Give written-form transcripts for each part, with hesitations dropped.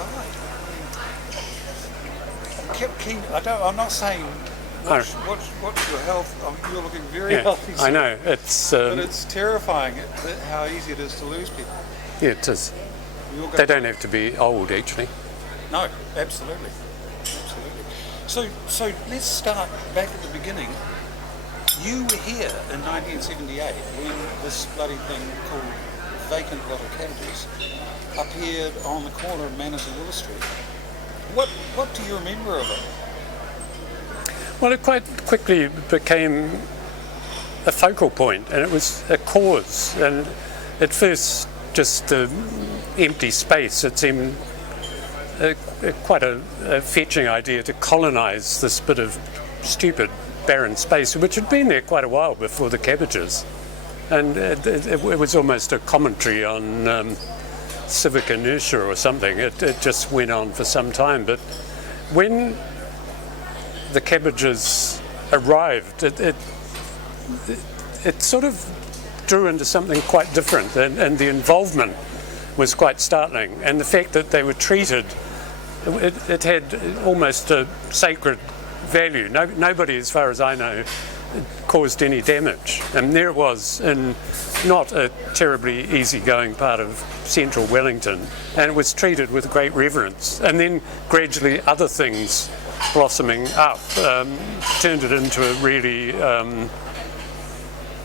died. I kept keen. I'm not saying watch your health. You're looking very healthy. I know. It's but it's terrifying how easy it is to lose people. Yeah, it is. They don't have to be old, actually. No, absolutely. So let's start back at the beginning. You were here in 1978 when this bloody thing called Vacant Lot of Cabbages appeared on the corner of Manners and Willow Street. What do you remember of it? Well, it quite quickly became a focal point, and it was a cause. And at first, just an empty space. It seemed quite a fetching idea to colonise this bit of stupid barren space, which had been there quite a while before the Cabbages. And it was almost a commentary on civic inertia or something. It just went on for some time. But when the Cabbages arrived, it sort of drew into something quite different, and the involvement was quite startling. And the fact that they were treated, it had almost a sacred value. Nobody, as far as I know, caused any damage. And there it was in not a terribly easygoing part of central Wellington, and it was treated with great reverence. And then gradually other things blossoming up turned it into a really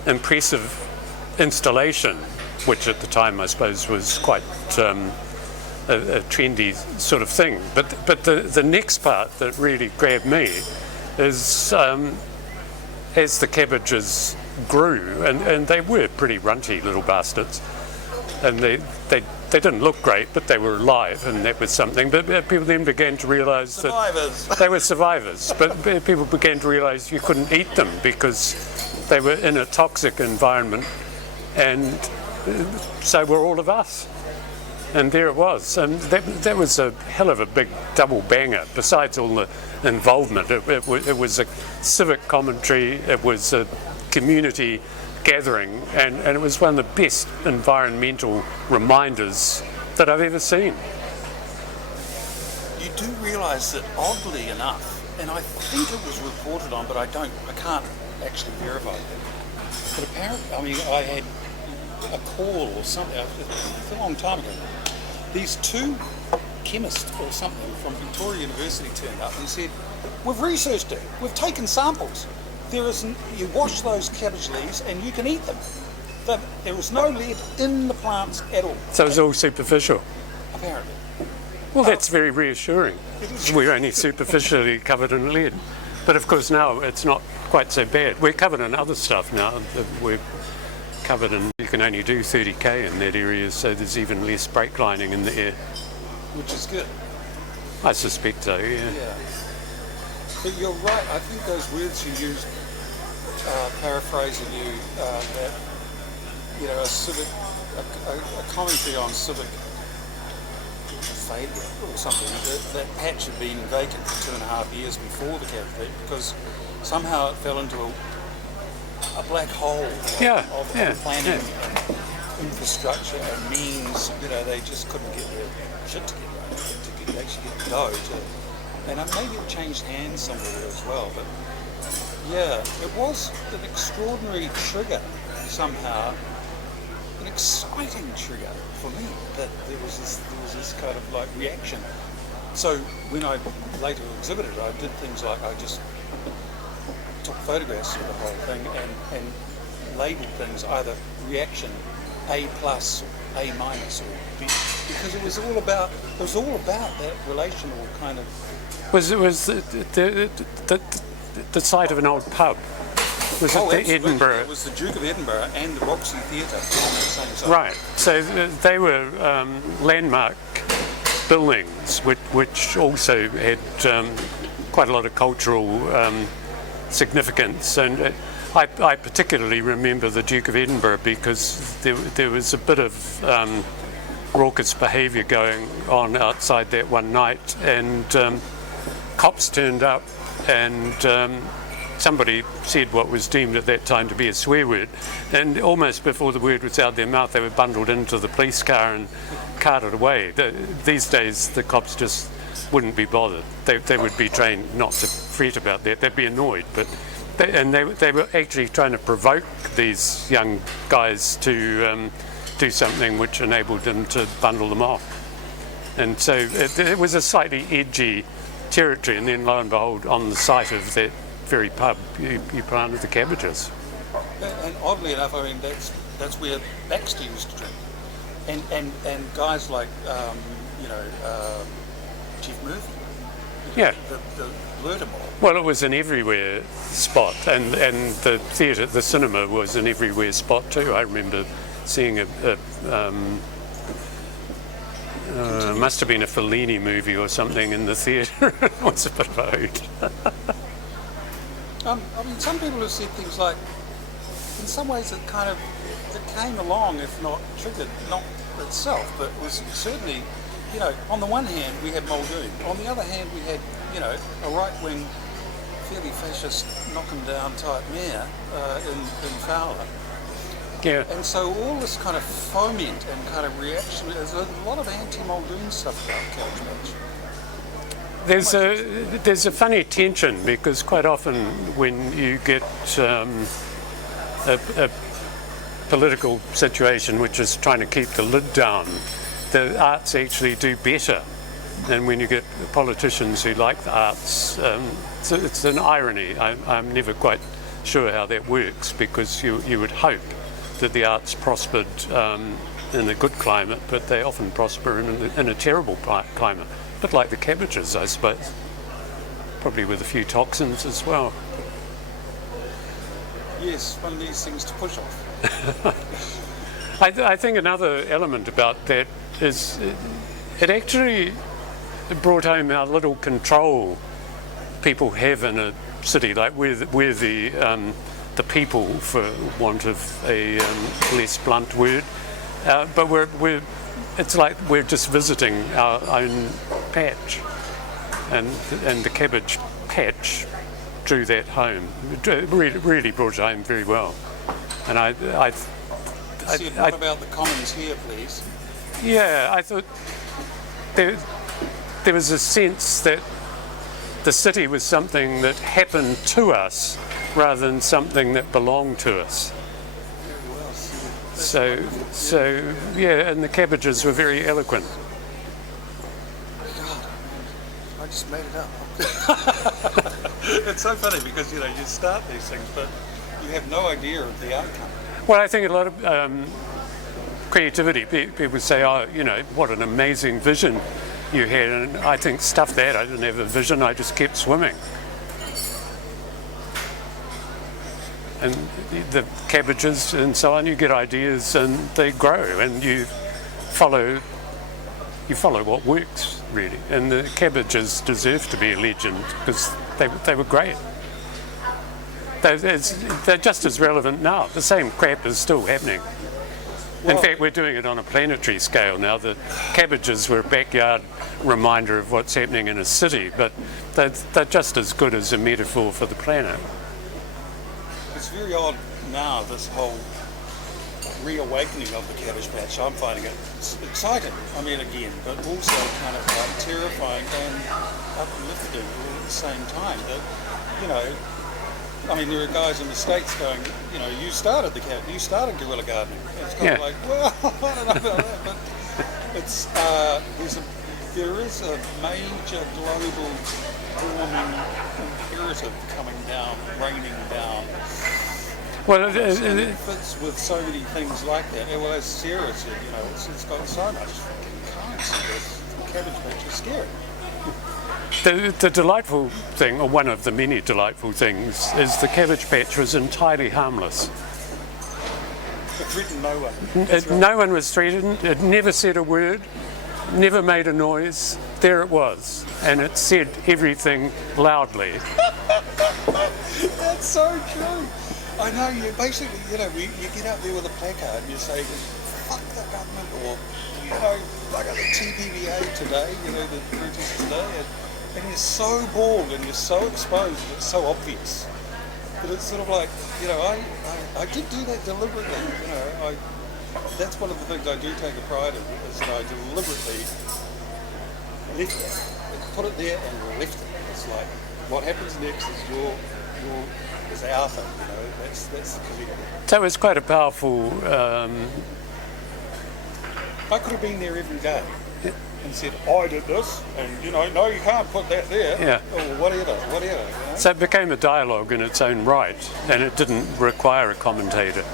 impressive installation, which at the time I suppose was quite a trendy sort of thing. But the next part that really grabbed me is as the Cabbages grew, and they were pretty runty little bastards, and they didn't look great, but they were alive, and that was something. But people then began to realise that they were survivors. But people began to realise you couldn't eat them because they were in a toxic environment, and so were all of us. And there it was, and that was a hell of a big double banger. Besides all the involvement, it was a civic commentary, it was a community gathering, and it was one of the best environmental reminders that I've ever seen. You do realise that, oddly enough, and I think it was reported on, but I can't actually verify it. But apparently, I had a call or something a long time ago. These two chemists or something from Victoria University turned up and said, "We've researched it. We've taken samples. You wash those cabbage leaves and you can eat them. There was no lead in the plants at all." So it's all superficial. Apparently. Well, that's very reassuring. We're only superficially covered in lead. But of course now it's not quite so bad. We're covered in other stuff now. We're covered in, you can only do 30k in that area, so there's even less brake lining in the air. Which is good. I suspect so, yeah. But you're right, I think those words you used, paraphrasing you, that, a commentary on civic failure or something, that patch had been vacant for 2.5 years before the cabinet, because somehow it fell into a black hole of planning and infrastructure and means. They just couldn't get their shit together to actually get go to. And maybe it changed hands somewhere as well. But yeah, it was an extraordinary trigger somehow, an exciting trigger for me, that there was this kind of like reaction. So when I later exhibited, I did things like I just took photographs of the whole thing and labelled things either reaction A+, A-, or B, because it was all about that relational kind of. Was the site of an old pub? Was it the Edinburgh? It was the Duke of Edinburgh and the Roxy Theatre on the same site. Right. So they were landmark buildings, which also had quite a lot of cultural significance. And I particularly remember the Duke of Edinburgh because there was a bit of raucous behaviour going on outside that one night, and cops turned up, and somebody said what was deemed at that time to be a swear word, and almost before the word was out of their mouth they were bundled into the police car and carted away. These days, the cops just wouldn't be bothered. They would be trained not to fret about that. They'd be annoyed, but they were actually trying to provoke these young guys to do something which enabled them to bundle them off. And so it was a slightly edgy territory, and then lo and behold, on the site of that very pub, you planted the cabbages. And oddly enough, I mean, that's where Baxter used to drink. And guys like, Chief Murphy. Yeah. The Blurter mob. Well, it was an everywhere spot, and the theatre, the cinema was an everywhere spot too. I remember seeing must have been a Fellini movie or something in the theatre. It was a bit of a hoot. I mean, some people have said things like, in some ways it came along, if not triggered, not itself, but was certainly, on the one hand we had Muldoon, on the other hand we had, a right-wing, fairly fascist, knock-em-down type mayor in Fowler. Yeah. And so all this kind of foment and kind of reaction, there's a lot of anti-Muldoon stuff about Cabbage. There's a funny tension, because quite often when you get a political situation which is trying to keep the lid down, the arts actually do better. And when you get politicians who like the arts, so it's an irony. I'm never quite sure how that works, because you would hope that the arts prospered in a good climate, but they often prosper in a terrible climate. A bit like the cabbages, I suppose. Probably with a few toxins as well. Yes, one of these things to push off. I think another element about that is it actually brought home how little control people have in a city. Like we're the people, for want of a less blunt word, but it's like we're just visiting our own patch, and the cabbage patch drew that home. It really brought it home very well. And what about the commons here, please? Yeah, I thought there was a sense that the city was something that happened to us rather than something that belonged to us. So yeah, and the cabbages were very eloquent. God, I just made it up. It's so funny because you start these things, but you have no idea of the outcome. Well, I think a lot of creativity. People say, "Oh, what an amazing vision you had," and I think, stuff that. I didn't have a vision. I just kept swimming. And the cabbages and so on, you get ideas and they grow, and you follow what works, really. And the cabbages deserve to be a legend because they were great. They're just as relevant now. The same crap is still happening. In fact, we're doing it on a planetary scale now. The cabbages were a backyard reminder of what's happening in a city, but they're just as good as a metaphor for the planet. It's very odd now, this whole reawakening of the Cabbage Patch. I'm finding it exciting, again, but also kind of like terrifying and uplifting all at the same time. That, there are guys in the States going, you started guerrilla gardening. And it's kind of like, well, I don't know about that, but it's there is a major global warming imperative coming down, raining down. Well, it fits with so many things like that. Well, as Sarah said, it's got so much fucking currency. The Cabbage Patch is scary. The delightful thing, or one of the many delightful things, is the Cabbage Patch was entirely harmless. It threatened no one. No one was threatened. It never said a word, never made a noise. There it was, and it said everything loudly. That's so true. I know, you basically, you get out there with a placard and you say, fuck the government, or, like at the TPVA today, the protest today, and you're so bald and you're so exposed and it's so obvious. But it's sort of like, I did do that deliberately, that's one of the things I do take a pride in, is that I deliberately left it, put it there and left it. It's like, what happens next is is our thing, you know, that's the collective. So it was quite a powerful... I could have been there every day and said, I did this, and, you know, no, you can't put that there, Yeah. or whatever, you know? So it became a dialogue in its own right, and it didn't require a commentator.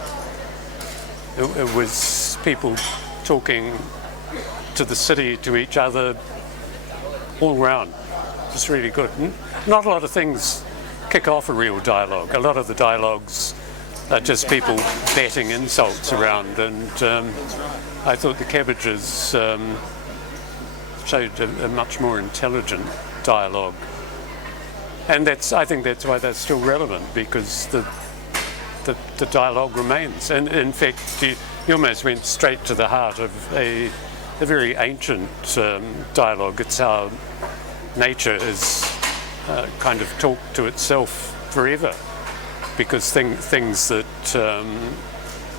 It was people talking to the city, to each other, all round. It was really good. Not a lot of things kick off a real dialogue. A lot of the dialogues are just people batting insults around, and I thought the Cabbages showed a much more intelligent dialogue. And I think that's why they're still relevant, because the dialogue remains. And in fact, you almost went straight to the heart of a very ancient dialogue. It's how nature has kind of talked to itself forever, because things that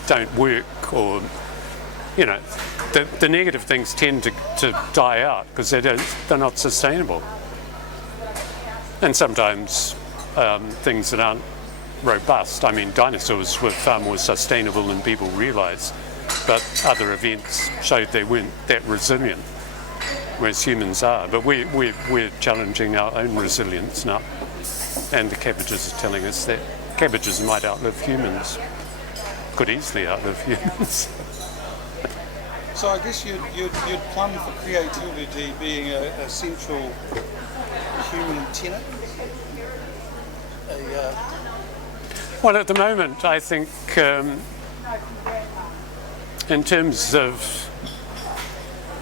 don't work, or, you know, the negative things tend to die out because they're not sustainable. And sometimes things that aren't robust. I mean, dinosaurs were far more sustainable than people realise, but other events showed they weren't that resilient, whereas humans are. But we're challenging our own resilience now, and the Cabbages are telling us that cabbages might outlive humans, could easily outlive humans. So I guess you'd plumb for creativity being a central human tenet. Well, at the moment, I think in terms of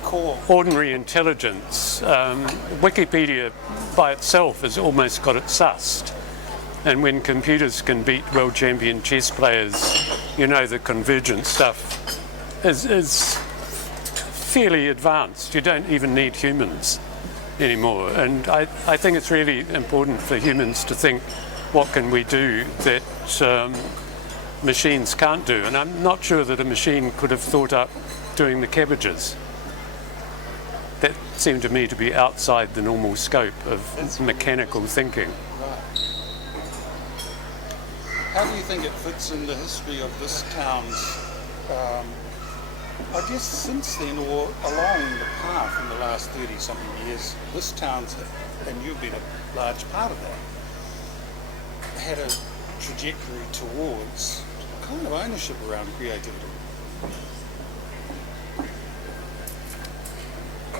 core ordinary intelligence, Wikipedia by itself has almost got it sussed. And when computers can beat world champion chess players, you know, the convergent stuff is fairly advanced. You don't even need humans anymore. And I think it's really important for humans to think, what can we do that machines can't do? And I'm not sure that a machine could have thought up doing the cabbages. That seemed to me to be outside the normal scope of mechanical thinking. Right. How do you think it fits in the history of this town's, I guess since then, or along the path in the last 30-something years, this town's, and you've been a large part of that, had a trajectory towards kind of ownership around creativity.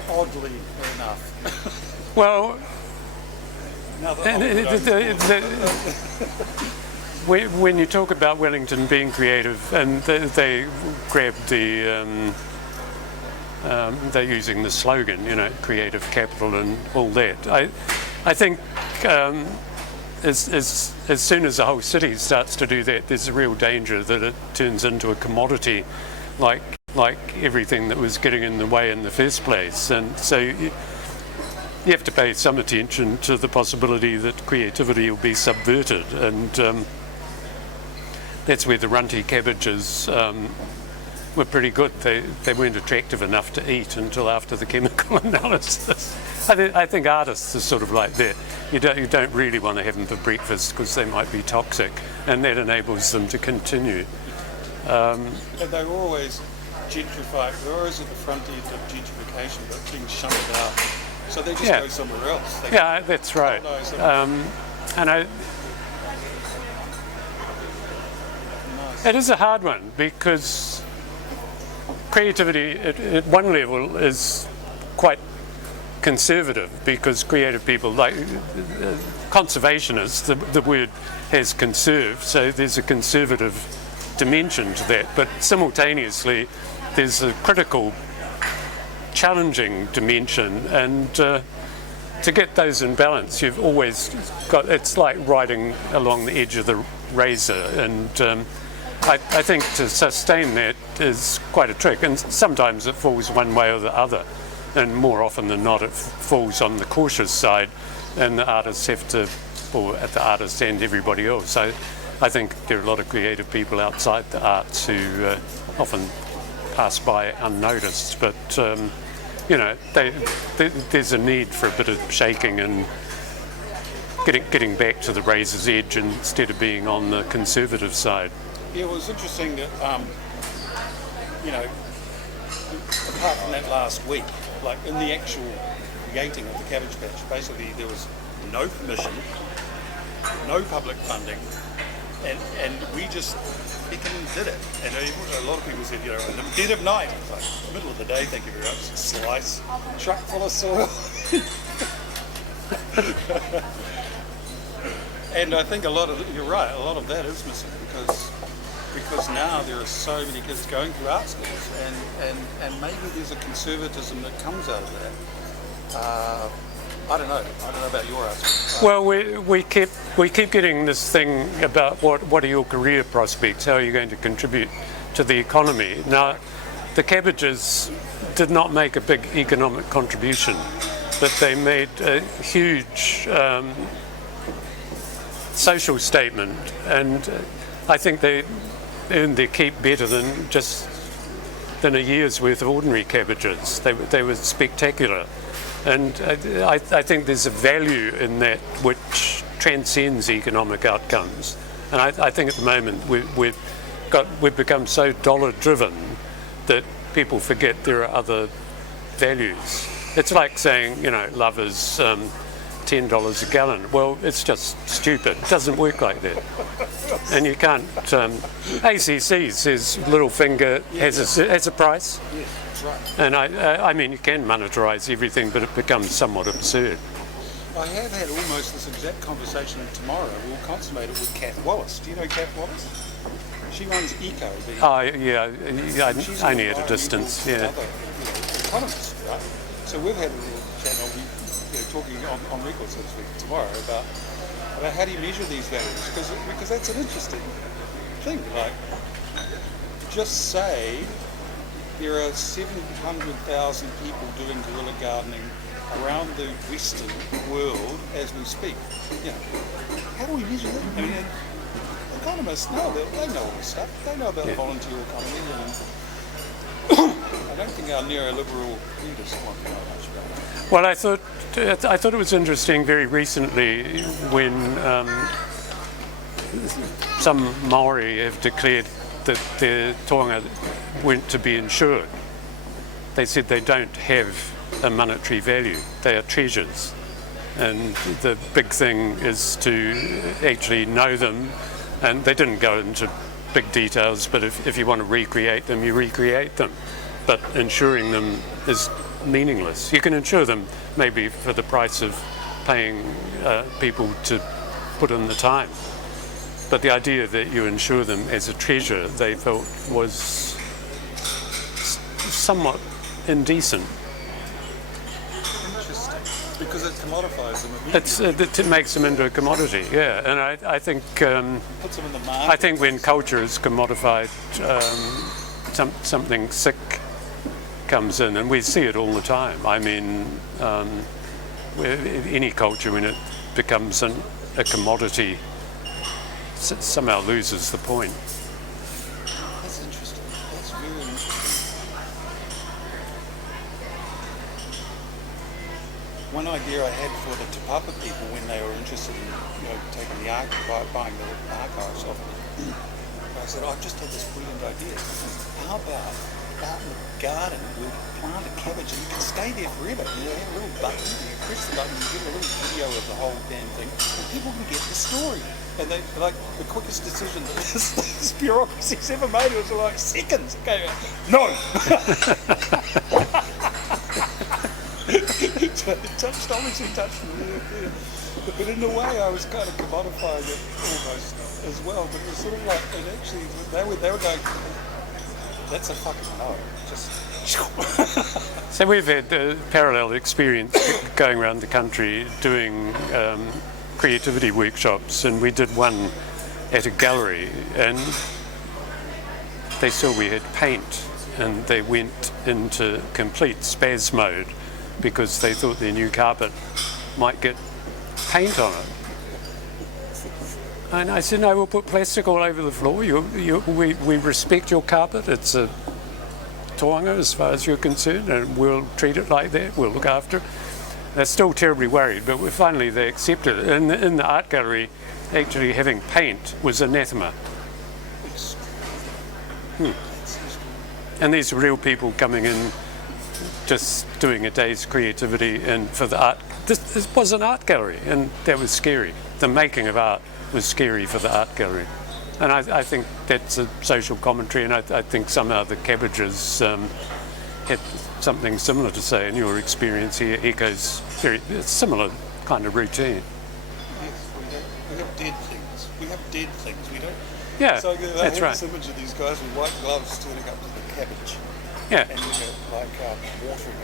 Oddly enough. Well, when you talk about Wellington being creative, and they grabbed the, they're using the slogan, you know, creative capital and all that. I think as soon as the whole city starts to do that, there's a real danger that it turns into a commodity, like everything that was getting in the way in the first place. And so you have to pay some attention to the possibility that creativity will be subverted, and that's where the runty cabbages were pretty good. They weren't attractive enough to eat until after the chemical analysis. I think artists are sort of like that. You don't really want to have them for breakfast because they might be toxic, and that enables them to continue. And they were always gentrified. They're always at the front end of gentrification, but being shunted out. So they just go somewhere else. Yeah, that's right. And it is a hard one, because creativity at one level is quite conservative, because creative people, like conservationists, the word has conserved, so there's a conservative dimension to that, but simultaneously there's a critical, challenging dimension, and to get those in balance, you've always got, it's like riding along the edge of the razor, and I think to sustain that is quite a trick, and sometimes it falls one way or the other, and more often than not it falls on the cautious side, and the artists have to, or at the artists and everybody else. So I think there are a lot of creative people outside the arts who often pass by unnoticed. But there's a need for a bit of shaking and getting back to the razor's edge instead of being on the conservative side. Yeah, well, it was interesting that, apart from that last week, like in the actual creating of the Cabbage Patch, basically there was no permission, no public funding, and we just did it. And a lot of people said, in the dead of night, it's like the middle of the day, thank you very much, slice, truck full of soil. And I think you're right, a lot of that is missing because now there are so many kids going through art schools, and maybe there's a conservatism that comes out of that. I don't know about your art school. Well, we keep getting this thing about what are your career prospects, how are you going to contribute to the economy. Now, the Cabbages did not make a big economic contribution, but they made a huge social statement, and I think they earned their keep better than a year's worth of ordinary cabbages. They were spectacular, and I think there's a value in that which transcends economic outcomes. And I think at the moment we've become so dollar driven that people forget there are other values. It's like saying, love is $10 a gallon. Well, it's just stupid. It doesn't work like that. And you can't. ACC says Littlefinger has a price. Yes, that's right. And I mean, you can monetize everything, but it becomes somewhat absurd. I have had almost this exact conversation tomorrow. We'll consummate it with Kath Wallace. Do you know Kath Wallace? She runs Eco. Only at a distance. Yeah. Another, economist, right? So we've had a little chat. I'll be talking on record, so to speak, tomorrow about how do you measure these values? Because that's an interesting thing. Like, just say there are 700,000 people doing guerrilla gardening around the Western world as we speak. How do we measure that? I mean, economists know that. They know all this stuff. They know about the volunteer economy, and I don't think our neoliberal leaders want to know much about that. Well, I thought it was interesting very recently when some Maori have declared that their tohunga weren't to be insured. They said they don't have a monetary value. They are treasures. And the big thing is to actually know them. And they didn't go into big details, but if you want to recreate them, you recreate them. But insuring them is meaningless. You can insure them maybe for the price of paying people to put in the time. But the idea that you insure them as a treasure, they felt was somewhat indecent. Interesting. Because it commodifies them. It makes them into a commodity, yeah. And I think puts them in the market. I think when culture is commodified, something sick comes in, and we see it all the time. I mean, any culture, when it becomes a commodity, somehow loses the point. That's interesting. That's really interesting. One idea I had for the Te Papa people when they were interested in taking the buying the archives off it, I said, I've just had this brilliant idea. How about out in the garden we'll plant a cabbage and you can stay there forever. You have a little button, you press the button, you get a little video of the whole damn thing, and people can get the story. And they like the quickest decision that this bureaucracy's ever made was like seconds. Okay, no. So it obviously touched me. But in a way, I was kind of commodifying it almost as well. But it was sort of like, and actually, they were going, that's a fucking no. Just. So we've had a parallel experience going around the country doing creativity workshops, and we did one at a gallery, and they saw we had paint, and they went into complete spaz mode because they thought their new carpet might get paint on it. And I said, no, we'll put plastic all over the floor. We respect your carpet. It's a tohunga as far as you're concerned, and we'll treat it like that, we'll look after it. They're still terribly worried, but finally they accepted it. In the art gallery, actually having paint was anathema. And these real people coming in, just doing a day's creativity, and for the art. This was an art gallery, and that was scary. The making of art was scary for the art gallery. And I think that's a social commentary, and I think somehow the Cabbages had something similar to say, and your experience here echoes very similar kind of routine. Yes, we have dead things. We have dead things. We don't. Yeah, so that's right. This image of these guys with white gloves turning up to the cabbage. Yeah. And watering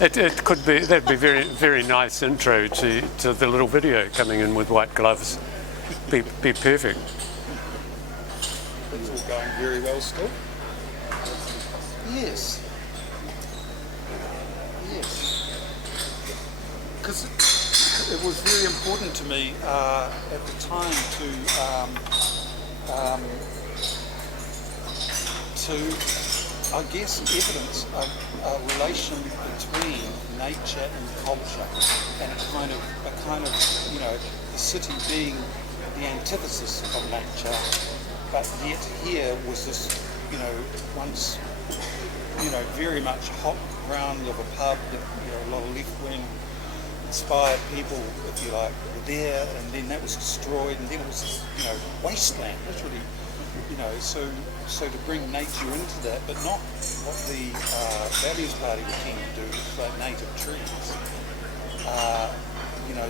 it. It could be, that'd be very, very nice intro to the little video coming in with white gloves. Be perfect. It's all going very well still. Yes. Yes. Because it was very important to me at the time to I guess, evidence a relation between nature and culture, and a kind of, the city being the antithesis of nature, but yet here was this, once, very much hot ground of a pub that, a lot of left-wing inspired people, if you like, were there, and then that was destroyed, and then it was, wasteland, literally. So to bring nature into that, but not what the Values Party were keen to do, which is like native trees.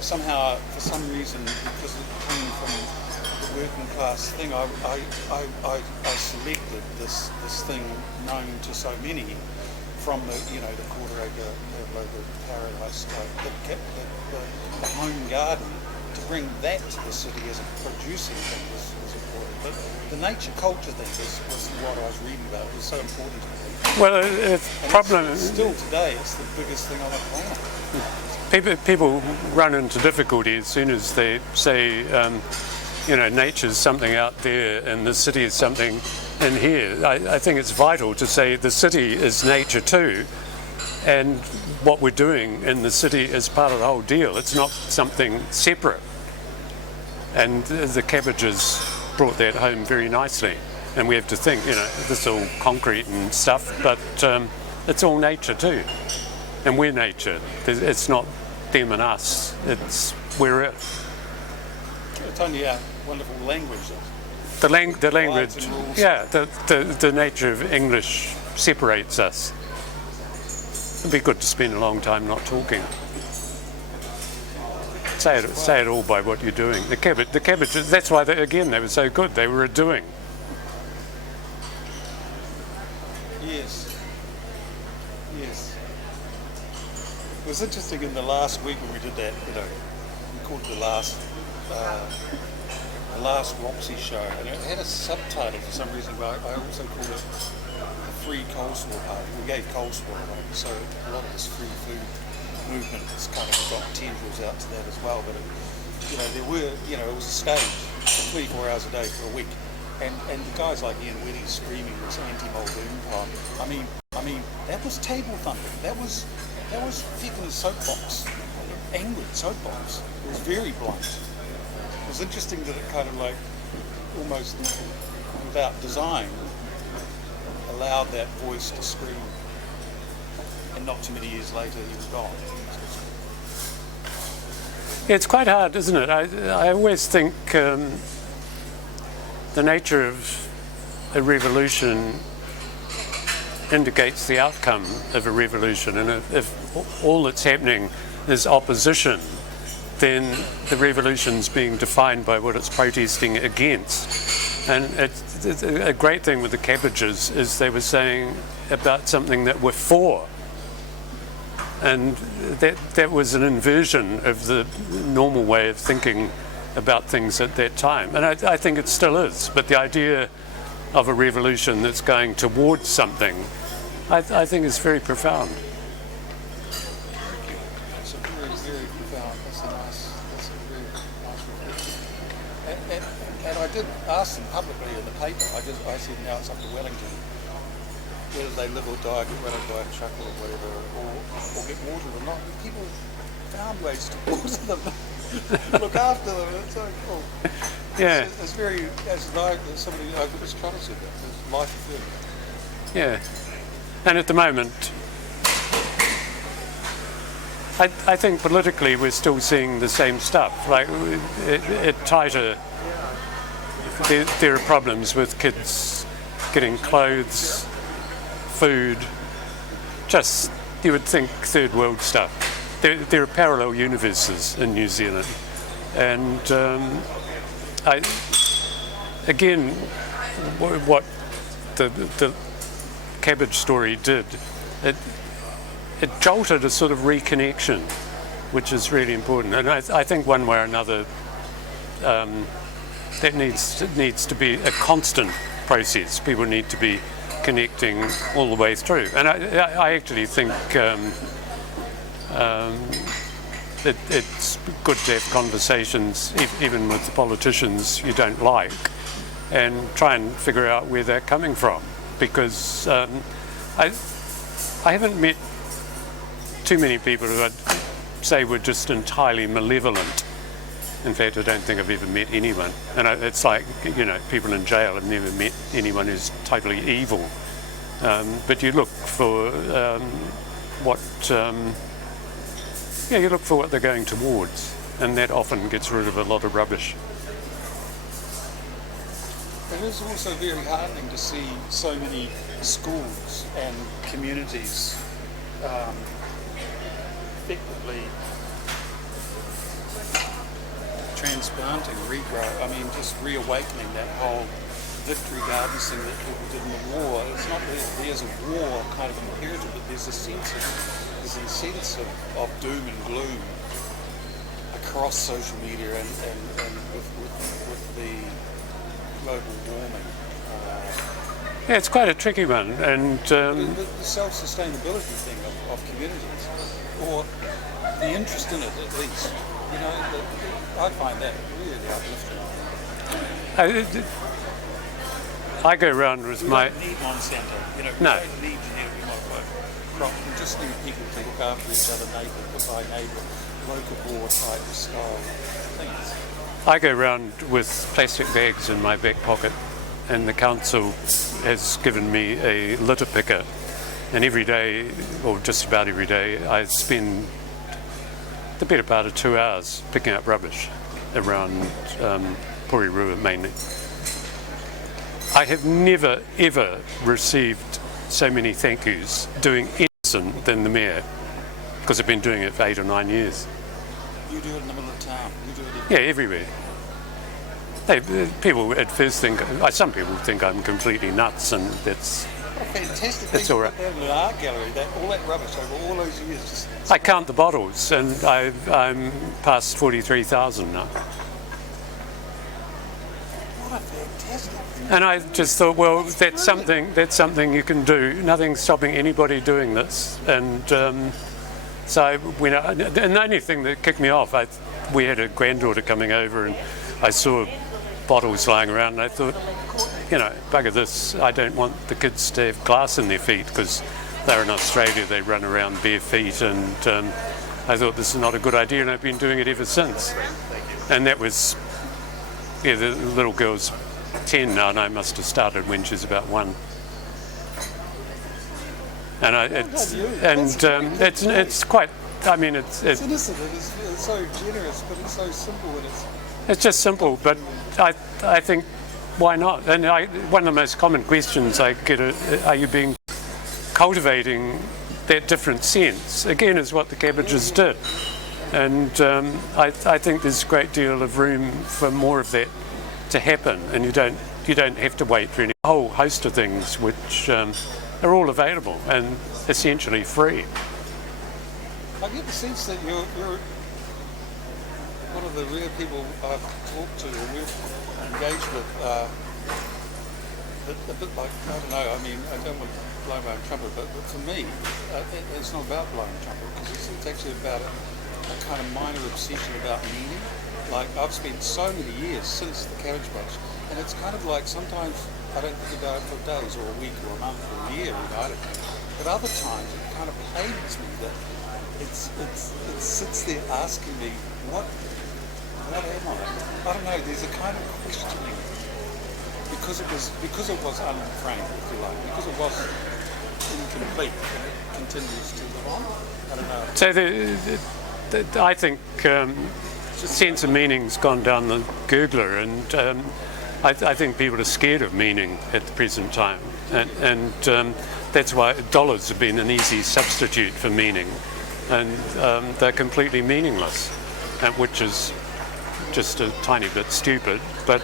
Somehow, for some reason, because it came from the working class thing, I selected this thing known to so many from the quarter acre local paradise type, the home garden. To bring that to the city as a producing thing was important. But the nature culture thing was what I was reading about. It was so important to me. Well, the problem is still today, it's the biggest thing on the planet. People run into difficulty as soon as they say, nature's something out there and the city is something in here. I think it's vital to say the city is nature too, and what we're doing in the city is part of the whole deal. It's not something separate. And the Cabbages brought that home very nicely. And we have to think, this is all concrete and stuff, but it's all nature too. And we're nature. It's not them and us. We're it. It's only our wonderful language. The language, yeah, the nature of English separates us. It'd be good to spend a long time not talking. Say it all by what you're doing. The Cabbages, that's why, they were so good. They were a doing. Yes. It was interesting in the last week when we did that, we called it the last Roxy show, and it had a subtitle for some reason, but I also called it free coleslaw party. We gave coleslaw away, so a lot of this free food movement has kind of got tendrils out to that as well. But there were, it was a stage 24 hours a day for a week, and the guys like Ian Whitty screaming this anti-Muldoon poem. I mean, that was table thumping. That was Fecken's soapbox, angry soapbox. It was very blunt. It was interesting that it kind of like almost without design allowed that voice to scream, and not too many years later he was gone. Yeah, it's quite hard, isn't it? I always think the nature of a revolution indicates the outcome of a revolution, and if all that's happening is opposition, then the revolution's being defined by what it's protesting against. And it's a great thing with the Cabbages is they were saying about something that we're for. And that was an inversion of the normal way of thinking about things at that time. And I think it still is. But the idea of a revolution that's going towards something, I think is very profound. It's a very, very profound. That's a very nice reflection. And I did ask them publicly in the paper. I said, now it's up to Wellington whether they live or die, get run over by a truck or whatever, or get watered or not. People found ways to water them, look after them. It's so cool. Yeah. It's very, as somebody over this trying to said that, it's life affirming. Yeah. And at the moment, I think politically we're still seeing the same stuff. Like at Taita, there are problems with kids getting clothes, food, just, you would think, third world stuff. There are parallel universes in New Zealand. And again, what the Cabbage story did, it jolted a sort of reconnection, which is really important. And I think one way or another, that needs to be a constant process. People need to be connecting all the way through. And I actually think it's good to have conversations, even with the politicians you don't like, and try and figure out where they're coming from. Because I haven't met too many people who I'd say were just entirely malevolent. In fact, I don't think I've ever met anyone. And it's like, people in jail have never met anyone who's totally evil. But you look for you look for what they're going towards, and that often gets rid of a lot of rubbish. It is also very heartening to see so many schools and communities effectively transplanting, just reawakening that whole victory gardens thing that people did in the war. It's not that there's a war kind of imperative, but there's a sense of doom and gloom across social media and with the global warming. Yeah, it's quite a tricky one. And the self-sustainability thing of communities, or the interest in it at least. I find that really uplifting. I go around with we don't need Monsanto. We No. don't need genetically modified crop. We just need people to look after each other, neighbour by neighbour, local board type style things. I go around with plastic bags in my back pocket, and the council has given me a litter picker, and every day, or just about every day, I spend the better part of 2 hours picking up rubbish around Porirua mainly. I have never ever received so many thank yous doing anything than the Mayor, because I've been doing it for 8 or 9 years. You do it in the middle of town. You do it everywhere. People at first think, some people think I'm completely nuts, and that's fantastic. That's all right. In an art gallery, all that rubbish over all those years. I count the bottles, and I'm past 43,000 now. What a fantastic thing. And I just thought, well, that's something you can do. Nothing's stopping anybody doing this. And so I went out, and the only thing that kicked me off, we had a granddaughter coming over, and I saw bottles lying around, and I thought, bugger this, I don't want the kids to have glass in their feet, because they're in Australia, they run around bare feet, and I thought this is not a good idea, and I've been doing it ever since. And that was, the little girl's 10 now, and I must have started when she was about 1. And it's quite, it's innocent, it's so generous, but it's so simple, and it's just simple, but I think, why not? And one of the most common questions I get are you cultivating that different sense? Again, is what the Cabbages did. And I think there's a great deal of room for more of that to happen, and you don't have to wait for a whole host of things which are all available and essentially free. I get the sense that you're one of the rare people I've talked to or we've engaged with, a bit like, I don't know, I don't want to blow my own trumpet, but for me, it's not about blowing a trumpet, because it's actually about a kind of minor obsession about meaning. Like, I've spent so many years since the Cabbage Patch, and it's kind of like sometimes I don't think about it for days or a week or a month or a year, I don't know. But other times it kind of pains me that it sits there asking me, what am I? I don't know, there's a kind of questioning because it was unframed, if you like, because it was incomplete and it continues to live on. I don't know. So I think sense of meaning's gone down the gurgler, and I think people are scared of meaning at the present time, and that's why dollars have been an easy substitute for meaning, and they're completely meaningless, which is just a tiny bit stupid. But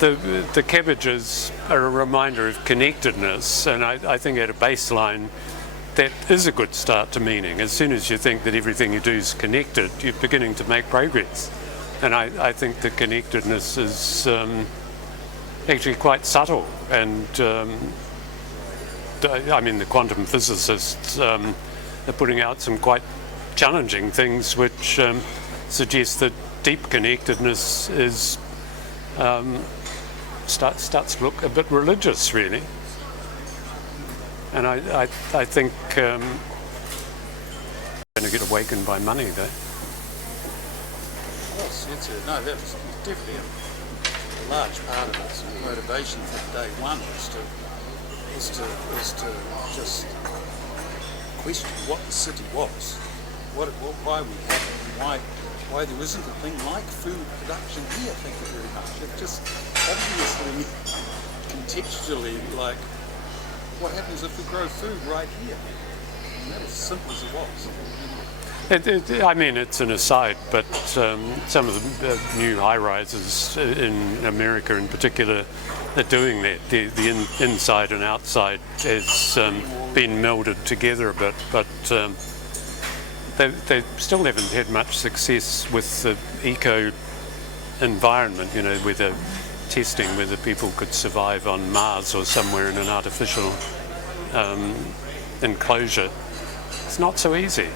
the cabbages are a reminder of connectedness, and I think at a baseline that is a good start to meaning. As soon as you think that everything you do is connected, you're beginning to make progress. And I think the connectedness is actually quite subtle. And I mean, the quantum physicists are putting out some quite challenging things which suggest that deep connectedness is starts to look a bit religious, really. And I think I'm going to get awakened by money, though. Yes, no, that's definitely a large part of its motivation from day one is to just question what the city was, why we have it, and why there isn't a thing like food production here. Thank you very much. It just obviously, contextually, like, what happens if we grow food right here? And that was as simple as it was. I mean, it's an aside, but some of the new high-rises in America in particular are doing that. The inside and outside has been melded together a bit, but they still haven't had much success with the eco-environment, you know, with the testing whether people could survive on Mars or somewhere in an artificial enclosure. It's not so easy.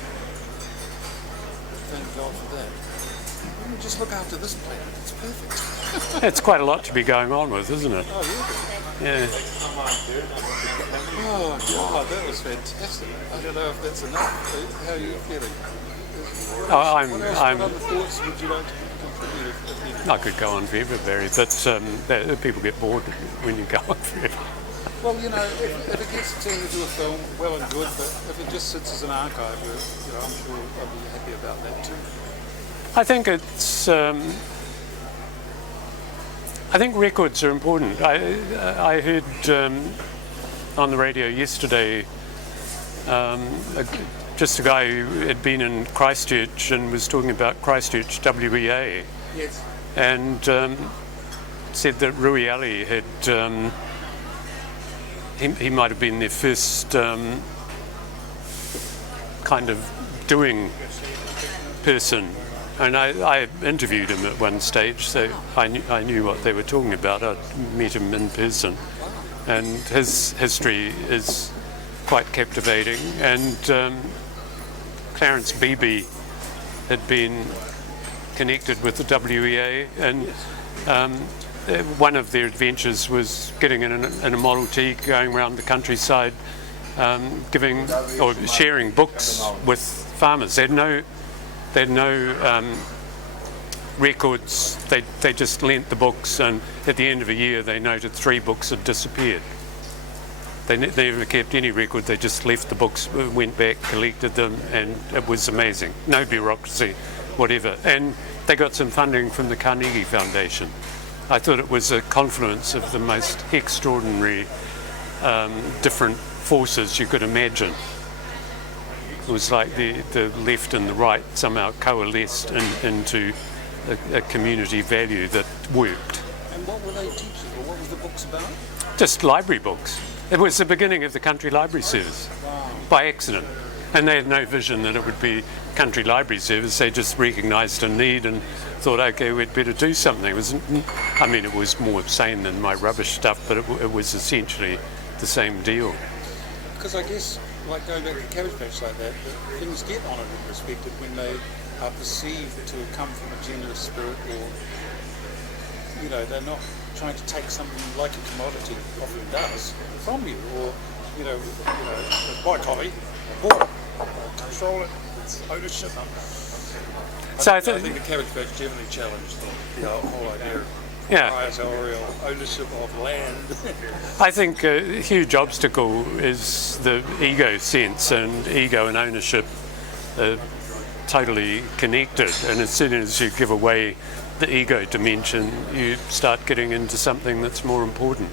Thank God for that. Why don't we just look after this planet? It's perfect. It's quite a lot to be going on with, isn't it? Oh, really? Yeah. Oh, God, that was fantastic. I don't know if that's enough. How are you feeling? Oh, What other thoughts would you like to contribute? I could go on forever, Barry, but people get bored when you go on forever. Well, you know, if it gets turned into a film, well and good, but if it just sits as an archive, you know, I'm sure I'll be happy about that too. I think it's. I think records are important. I heard on the radio yesterday just a guy who had been in Christchurch and was talking about Christchurch WEA. Yes. And said that Rui Ali had. He might have been their first kind of doing person, and I interviewed him at one stage, so I knew what they were talking about. I'd met him in person, and his history is quite captivating. And Clarence Beebe had been connected with the WEA, and one of their adventures was getting in a Model T, going around the countryside, giving or sharing books with farmers. They had no records. They just lent the books, and at the end of a year, they noted 3 books had disappeared. They never kept any record. They just left the books, went back, collected them, and it was amazing. No bureaucracy, whatever. And they got some funding from the Carnegie Foundation. I thought it was a confluence of the most extraordinary different forces you could imagine. It was like the left and the right somehow coalesced into a community value that worked. And what were they teaching, or what was the books about? Just library books. It was the beginning of the country library service, by accident. And they had no vision that it would be country library service. They just recognised a need and thought, okay, we'd better do something. It was more sane than my rubbish stuff, but it was essentially the same deal. Because I guess, like going back to Cabbage Patch like that, things get honoured and respected when they are perceived to come from a generous spirit, or, they're not trying to take something like a commodity often does from you, or buy coffee, bought it, control it, it's ownership. I think the Cabbage Patch definitely challenged the whole idea of proprietorial ownership of land. I think a huge obstacle is the ego sense, and ego and ownership are totally connected, and as soon as you give away the ego dimension, you start getting into something that's more important,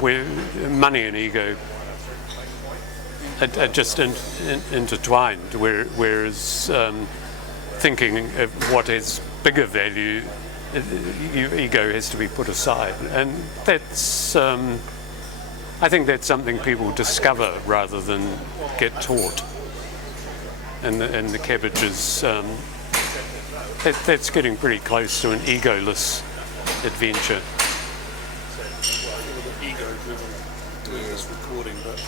where money and ego are just intertwined, whereas thinking of what has bigger value, your ego has to be put aside, and that's I think that's something people discover rather than get taught. And the Cabbages, that's getting pretty close to an egoless adventure. Ego-driven doing this recording, but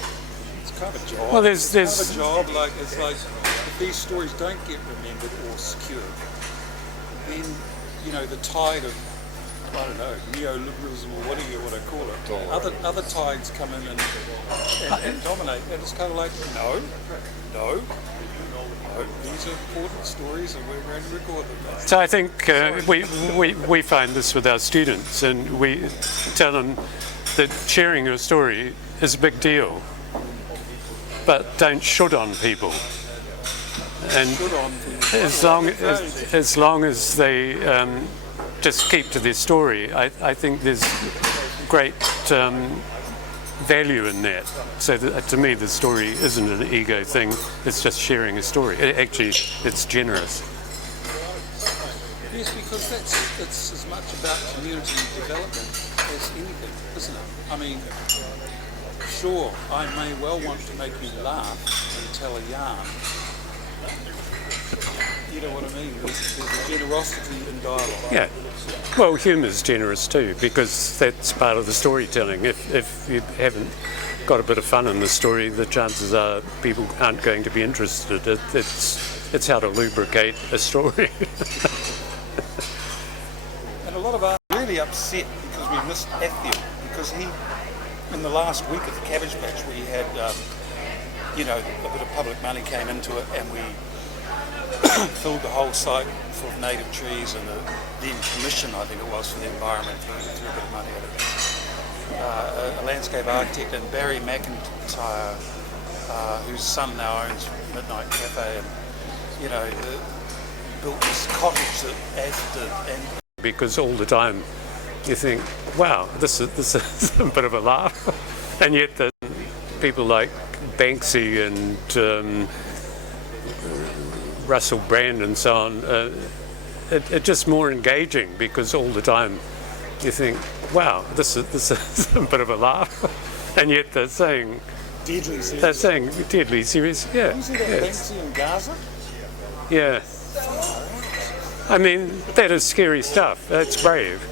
it's kind of a job. Well, there's kind of a job. Like if these stories don't get remembered or secured, then the tide of, I don't know, neoliberalism or whatever you want to call it, other tides come in and dominate, and it's kind of like no, these are important stories and we're going to record them. So I think we find this with our students, and we tell them that sharing your story is a big deal, but don't should on people. And as long as they just keep to their story, I think there's great value in that. So to me, the story isn't an ego thing, it's just sharing a story. Actually, it's generous. Yes, because it's as much about community development as anything, isn't it? I mean, sure, I may well want to make you laugh and tell a yarn. You know what I mean? There's a generosity in dialogue. Yeah. Well, humour's generous too, because that's part of the storytelling. If you haven't got a bit of fun in the story, the chances are people aren't going to be interested. It's how to lubricate a story. And a lot of us are really upset because we missed Athiel, because in the last week of the Cabbage Patch, we had, a bit of public money came into it, and we filled the whole site full of native trees, and the commission, I think it was, for the environment, threw a bit of money at it. A landscape architect, and Barry McIntyre, whose son now owns Midnight Cafe, and built this cottage that Ath did. And because all the time you think, wow, this is a bit of a laugh, and yet the people like Banksy and Russell Brand and so on, it's just more engaging, because all the time you think, wow, this is a bit of a laugh, and yet they're saying deadly serious. They're saying deadly serious. Yeah. You see that Banksy in Gaza? Yeah. I mean, that is scary stuff. That's brave.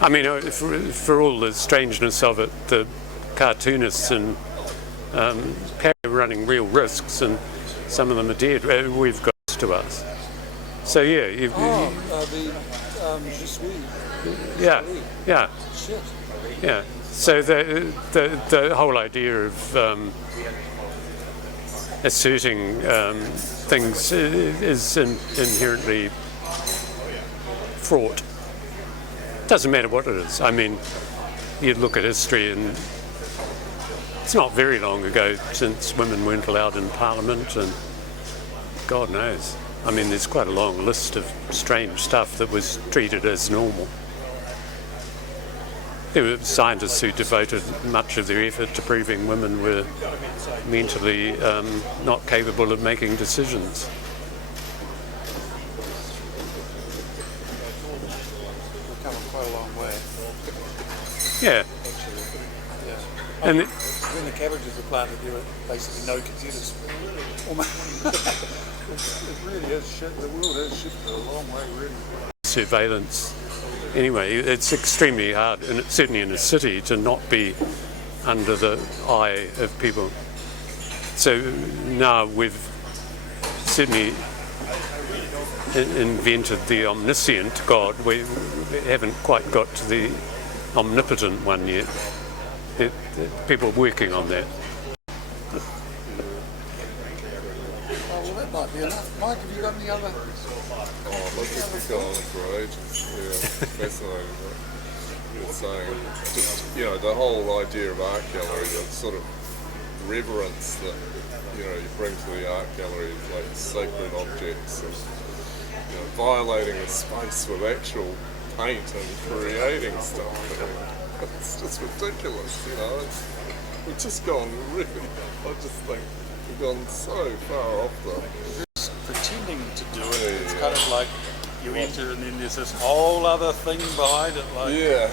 I mean, for all the strangeness of it, the cartoonists and Perry are running real risks, and some of them are dead. We've got to us. So yeah, Je suis. Yeah, yeah, Shit. yeah. So the whole idea of asserting things is inherently fraught. Doesn't matter what it is. I mean, you look at history, and it's not very long ago since women weren't allowed in Parliament, and God knows. I mean, there's quite a long list of strange stuff that was treated as normal. There were scientists who devoted much of their effort to proving women were mentally not capable of making decisions. We've come quite a long way. Yeah. Yeah. And when the cabbages were planted, there were basically no computers. It really is shit. The world has shifted a long way, really. Surveillance. Anyway, it's extremely hard, and certainly in a city, to not be under the eye of people. So now we've certainly invented the omniscient God. We haven't quite got to the omnipotent one yet. People are working on that. Well, that might be enough. Mike, have you got any other? Oh, look, we could go on for ages. Yeah, fascinating what you're saying. Just, the whole idea of art gallery, that sort of reverence that, you bring to the art gallery, like sacred objects, and, violating the space with actual paint and creating stuff. It's just ridiculous, we've just gone really, I just think we've gone so far off the... Just pretending to do it, it's kind of like you enter and then there's this whole other thing behind it. Like Yeah.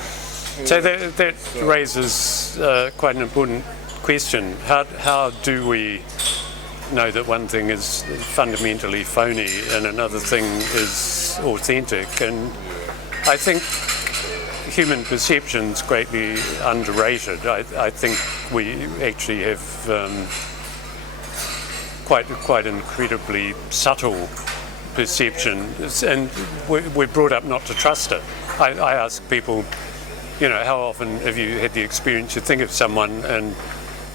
So that raises quite an important question. How do we know that one thing is fundamentally phony and another thing is authentic? And I think human perception's greatly underrated. I think we actually have quite incredibly subtle perception, and we're brought up not to trust it. I ask people, how often have you had the experience you think of someone and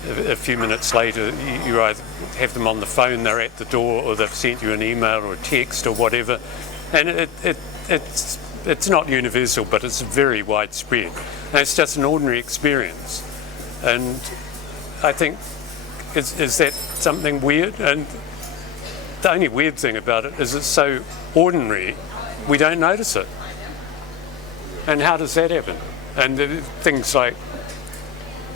a few minutes later you either have them on the phone, they're at the door, or they've sent you an email or a text or whatever, and it's not universal, but it's very widespread. And it's just an ordinary experience. And I think, is that something weird? And the only weird thing about it is it's so ordinary, we don't notice it. And how does that happen? And things like,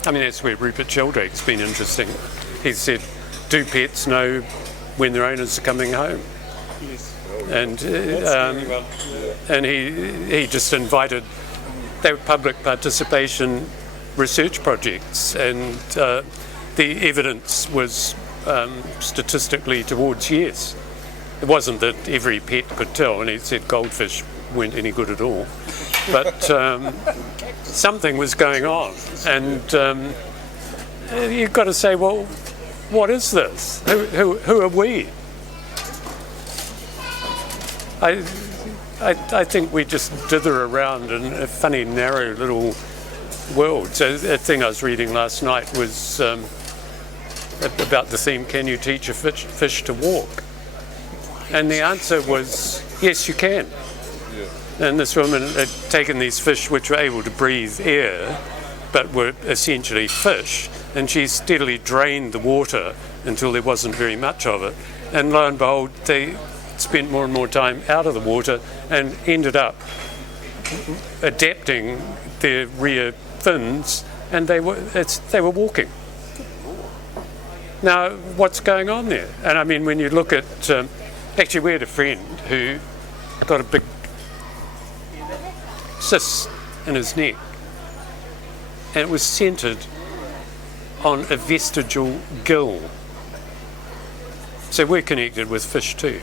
that's where Rupert Sheldrake's been interesting. He said, do pets know when their owners are coming home? yes. And And he just invited, they were public participation research projects, and the evidence was statistically towards yes. It wasn't that every pet could tell, and he said goldfish weren't any good at all, but something was going on, and you've got to say, well, what is this? Who are we? I think we just dither around in a funny, narrow little world. So a thing I was reading last night was about the theme, can you teach a fish to walk? And the answer was, yes, you can. Yeah. And this woman had taken these fish which were able to breathe air, but were essentially fish, and she steadily drained the water until there wasn't very much of it. And lo and behold, they spent more and more time out of the water and ended up adapting their rear fins, and they were walking. Now, what's going on there? And when you look at, actually we had a friend who got a big cyst in his neck, and it was centred on a vestigial gill. So we're connected with fish too.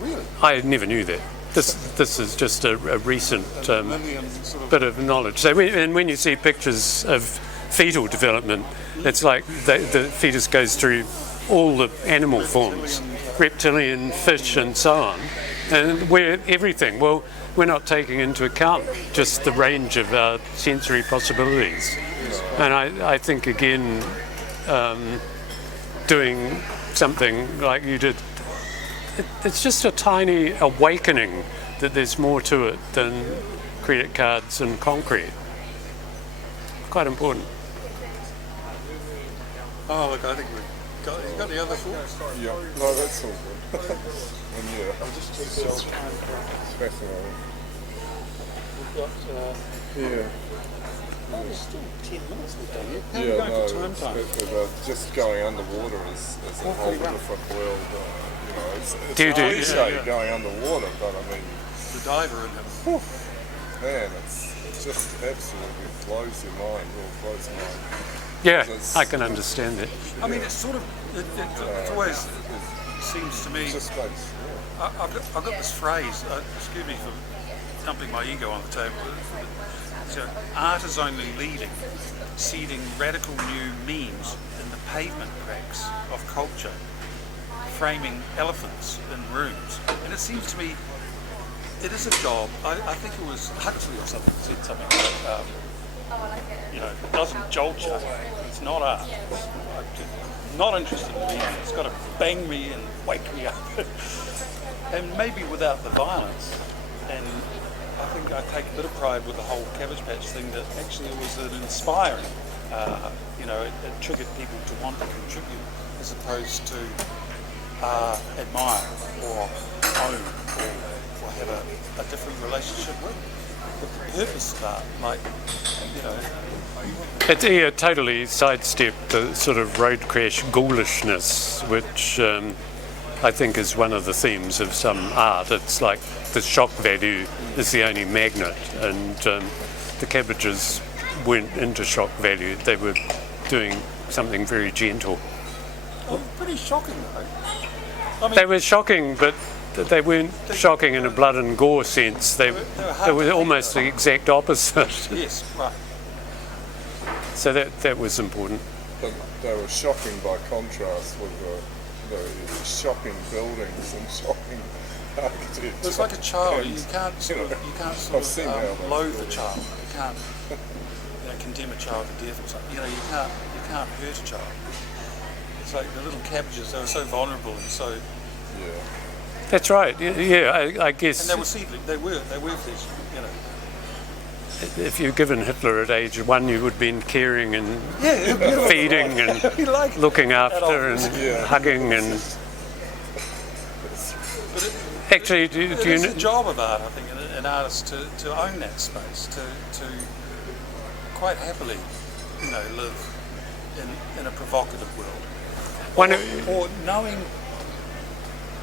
really? I never knew that. This is just a recent bit of knowledge. So when you see pictures of fetal development, it's like the fetus goes through all the animal forms, reptilian, fish and so on, and we're everything. Well, we're not taking into account just the range of our sensory possibilities. And I think, again, doing something like you did, it's just a tiny awakening that there's more to it than credit cards and concrete. Quite important. Oh, look, I think we've got, you got the other thoughts? Yeah, no, that's all good. And yeah, I just it's fascinating. We've got, Yeah. oh, there's still 10 minutes we've done yet. How Yeah, are we going no, for time? just going underwater is a whole different world. It's Do you a do- cliche yeah. going underwater, but The diver in him. man, it just absolutely blows your mind. It blows your mind. Yeah, I can understand it. I mean, it's sort of, it's always, it seems to me, It's just space. Yeah. I've got this phrase, excuse me for thumping my ego on the table. So, art is only leading, seeding radical new memes in the pavement cracks of culture. framing elephants in rooms. And it seems to me it is a job. I think it was Huxley or something said something like, it doesn't jolt you. It's not art. I'm not interested in me. It's got to bang me and wake me up. And maybe without the violence. And I think I take a bit of pride with the whole Cabbage Patch thing that actually it was an inspiring, it triggered people to want to contribute as opposed to admire or own or have a different relationship with the purpose of art. It totally sidestepped the sort of road crash ghoulishness, which I think is one of the themes of some art. It's like the shock value is the only magnet, and the Cabbages weren't into shock value. They were doing something very gentle. Oh, pretty shocking though. They were shocking, but they weren't shocking in a blood and gore sense. They were almost the exact opposite. Yes, right. So that was important. But they were shocking by contrast with the shocking buildings and shocking architecture. It's like a child. You can't loathe a child. You can't condemn a child to death or something. You can't hurt a child. It's like the little cabbages. They were so vulnerable and so. Yeah. That's right. Yeah, I guess. And they were seedlings. They were flesh. If you're given Hitler at age 1, you would have been caring and feeding and looking after and hugging and. Actually, do you it's the job of art, I think, an artist to own that space, to quite happily, live in a provocative world, or knowing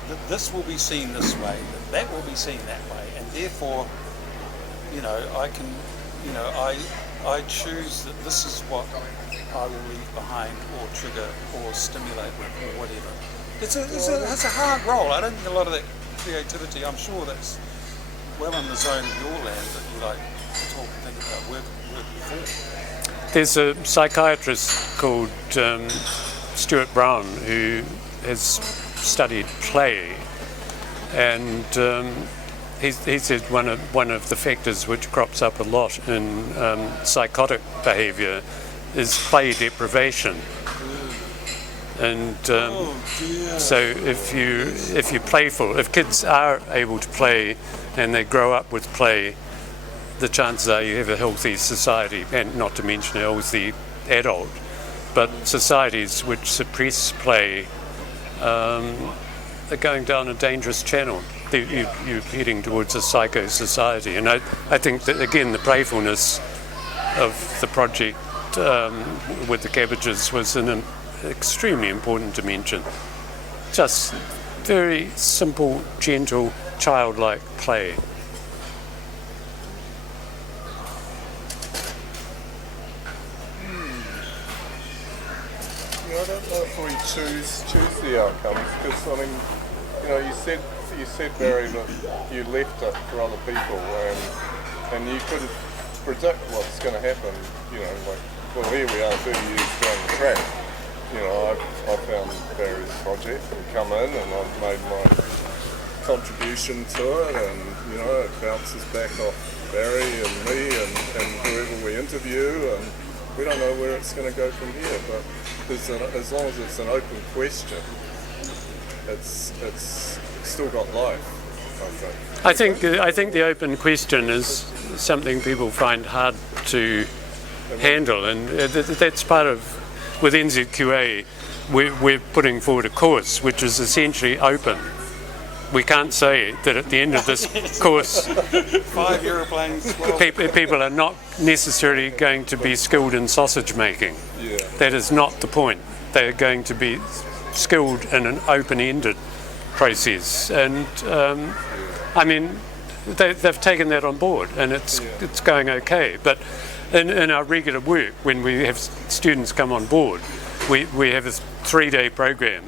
that this will be seen this way, that will be seen that way, and therefore, I can, I choose that this is what I will leave behind, or trigger, or stimulate with, or whatever. It's a hard role. I don't think a lot of that creativity, I'm sure that's well in the zone of your land that you like to talk and think about work for. There's a psychiatrist called Stuart Brown who has studied play, and he said one of the factors which crops up a lot in psychotic behaviour is play deprivation. And so if you're playful, if kids are able to play and they grow up with play, the chances are you have a healthy society, and not to mention a healthy adult. But societies which suppress play are going down a dangerous channel. You're heading towards a psycho society, and I think that again the playfulness of the project with the Cabbages was an extremely important dimension. Just very simple, gentle, childlike play. I don't know if we choose the outcomes, because you said Barry that you left it for other people, and you couldn't predict what's going to happen. Here we are 30 years down the track. I found Barry's project and come in, and I've made my contribution to it, and it bounces back off Barry and me and whoever we interview, and we don't know where it's going to go from here. But as long as it's an open question, it's still got life, I think. I think the open question is something people find hard to handle, and that's part of. With NZQA, we're putting forward a course which is essentially open. We can't say that at the end of this course 5 aeroplanes, people are not necessarily going to be skilled in sausage making. Yeah. That is not the point. They're going to be skilled in an open-ended process, and they've taken that on board, and it's going okay. But in our regular work, when we have students come on board, we have a 3-day program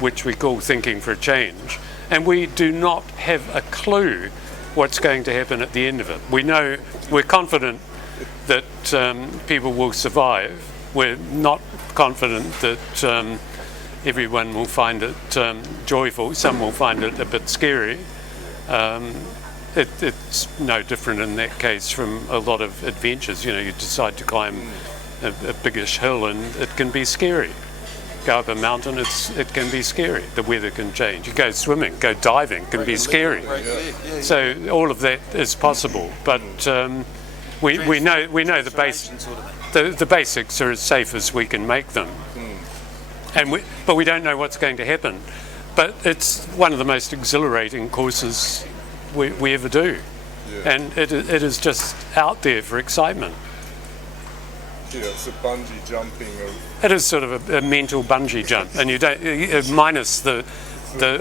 which we call Thinking for a Change, and we do not have a clue what's going to happen at the end of it. We're confident that people will survive. We're not confident that everyone will find it joyful. Some will find it a bit scary. It's no different in that case from a lot of adventures. You decide to climb a biggish hill and it can be scary. Go up a mountain, it can be scary. The weather can change. You go swimming, go diving, can be scary. So all of that is possible, but we know the basics are as safe as we can make them, but we don't know what's going to happen. But it's one of the most exhilarating courses we ever do, and it is just out there for excitement. Yeah, it's a bungee jumping. It is sort of a mental bungee jump, and you don't minus the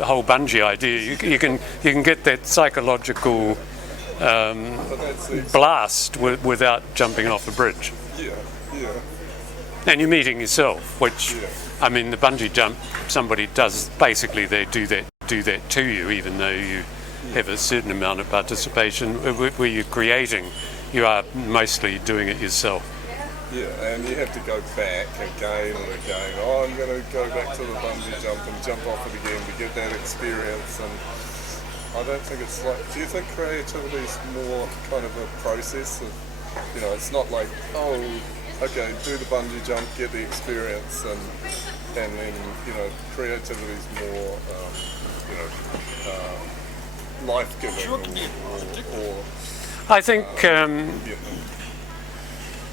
whole bungee idea. You can get that psychological blast without jumping off a bridge. Yeah. And you're meeting yourself, which I mean, the bungee jump, somebody does basically they do that to you, even though you have a certain amount of participation. Where you're creating, you are mostly doing it yourself. Yeah, and you have to go back again and again. Oh, I'm going to go back to the bungee jump and jump off it again to get that experience. And I don't think it's like. Do you think creativity is more kind of a process? It's not like, oh, okay, do the bungee jump, get the experience, and then creativity is more, life-giving or I think.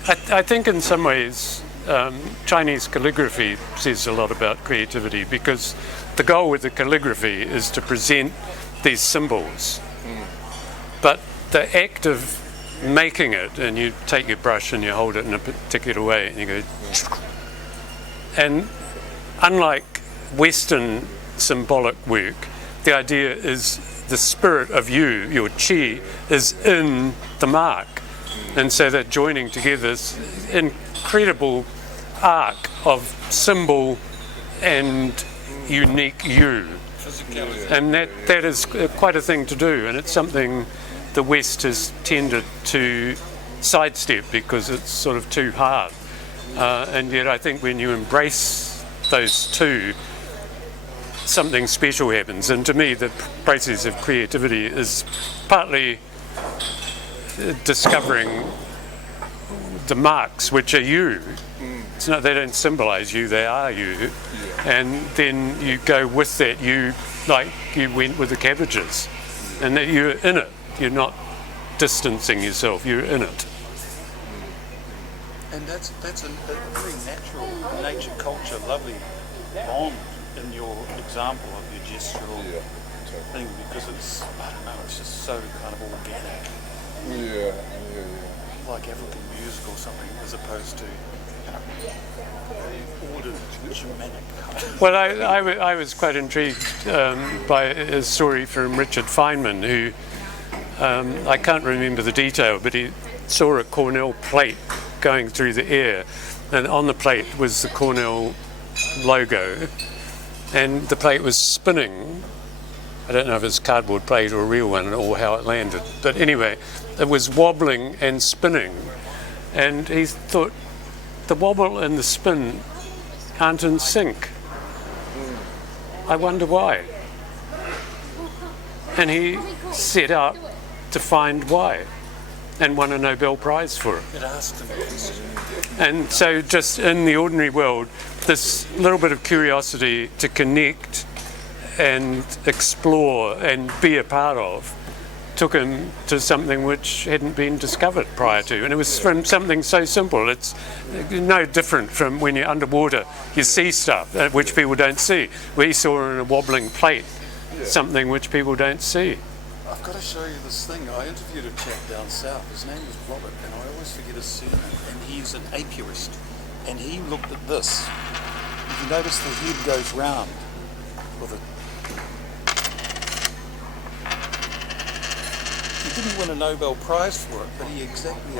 I think in some ways Chinese calligraphy says a lot about creativity, because the goal with the calligraphy is to present these symbols. But the act of making it, and you take your brush and you hold it in a particular way and you go, and unlike Western symbolic work, the idea is the spirit of your chi, is in the mark. And so that joining together is incredible arc of symbol and unique you. And that is quite a thing to do, and it's something the West has tended to sidestep because it's sort of too hard. And yet I think when you embrace those two, something special happens. And to me, the process of creativity is partly discovering the marks which are you. It's not, they don't symbolize you, they are you. And then you go with that you, like you went with the cabbages, and that you're in it. You're not distancing yourself, you're in it. And that's a very natural nature culture, lovely bond in your example of your gestural thing, because it's, I don't know, it's just so kind of organic. Yeah. Like African music or something, as opposed to ordered Germanic. Well, I was quite intrigued by a story from Richard Feynman, who I can't remember the detail, but he saw a Cornell plate going through the air, and on the plate was the Cornell logo, and the plate was spinning. I don't know if it's a cardboard plate or a real one or how it landed, but anyway, it was wobbling and spinning, and he thought the wobble and the spin aren't in sync. I wonder why. And he set out to find why, and won a Nobel Prize for it. It asked him a question. And so just in the ordinary world, this little bit of curiosity to connect and explore and be a part of took him to something which hadn't been discovered prior to. And it was from something so simple. It's no different from when you're underwater, you see stuff which people don't see. We saw in a wobbling plate something which people don't see. I've got to show you this thing. I interviewed a chap down south. His name was Robert, and I always forget his surname. And he's an apiarist. And he looked at this. If you notice, the head goes round with a... He didn't win a Nobel Prize for it, but he exactly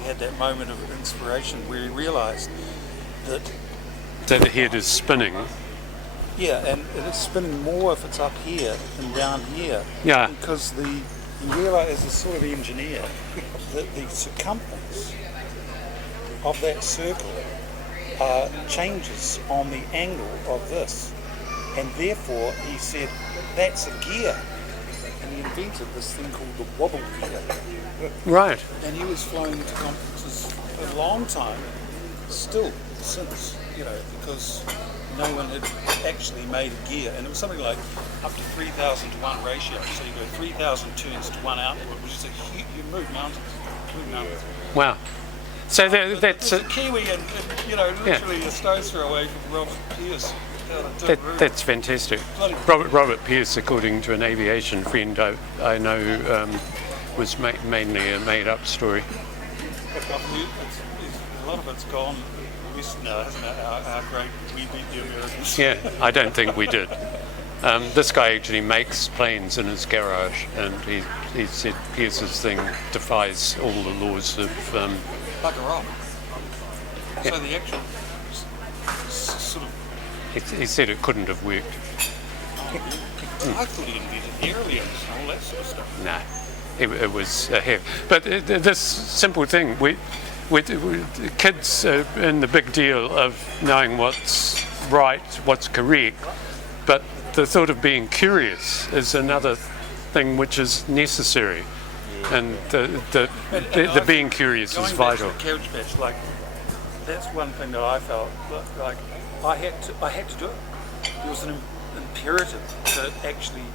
had that moment of inspiration where he realised that the head is spinning. Yeah, and it's spinning more if it's up here than down here. Yeah. Because he realised, as a sort of engineer, that the circumference of that circle changes on the angle of this, and therefore he said that's a gear, and he invented this thing called the wobble gear. Right. And he was flying to conferences for a long time, still since, because no one had actually made a gear, and it was something like up to 3,000 to 1 ratio. So you go 3,000 turns to 1 outward, which is a huge. You move mountains. Wow. So that's a Kiwi, and literally a stone's throw away from Robert Pierce. That's fantastic. Robert Pierce, according to an aviation friend I know, was mainly a made-up story. A lot of it's gone west now, hasn't it? Our great we beat the Americans. Yeah, I don't think we did. This guy actually makes planes in his garage, and he said Pierce's thing defies all the laws of... Bugger off. Yeah. So the actual sort of... He said it couldn't have worked. I thought he invented aliens and all that sort of stuff. No, it was heavy. But this simple thing, kids are in the big deal of knowing what's right, what's correct, but the thought of being curious is another thing which is necessary, and the being curious is vital. Going back to the Cabbage Patch, like that's one thing that I felt like I had to do it. There was an imperative to actually,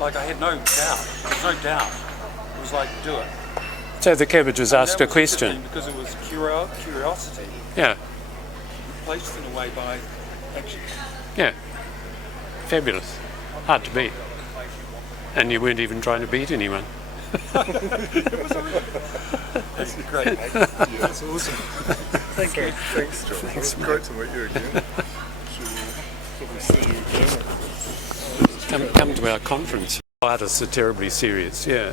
like I had no doubt. There was no doubt. It was like, do it. So the Cabbages asked a question. Because it was curiosity. Yeah. Replaced in a way by action. Yeah. Fabulous. Hard to beat. And you weren't even trying to beat anyone. That's great, mate. Yeah, that's awesome. Thank you. Thanks, John. Thanks, It's great to meet you again. Probably see you again. Come to our conference. Artists are terribly serious, yeah.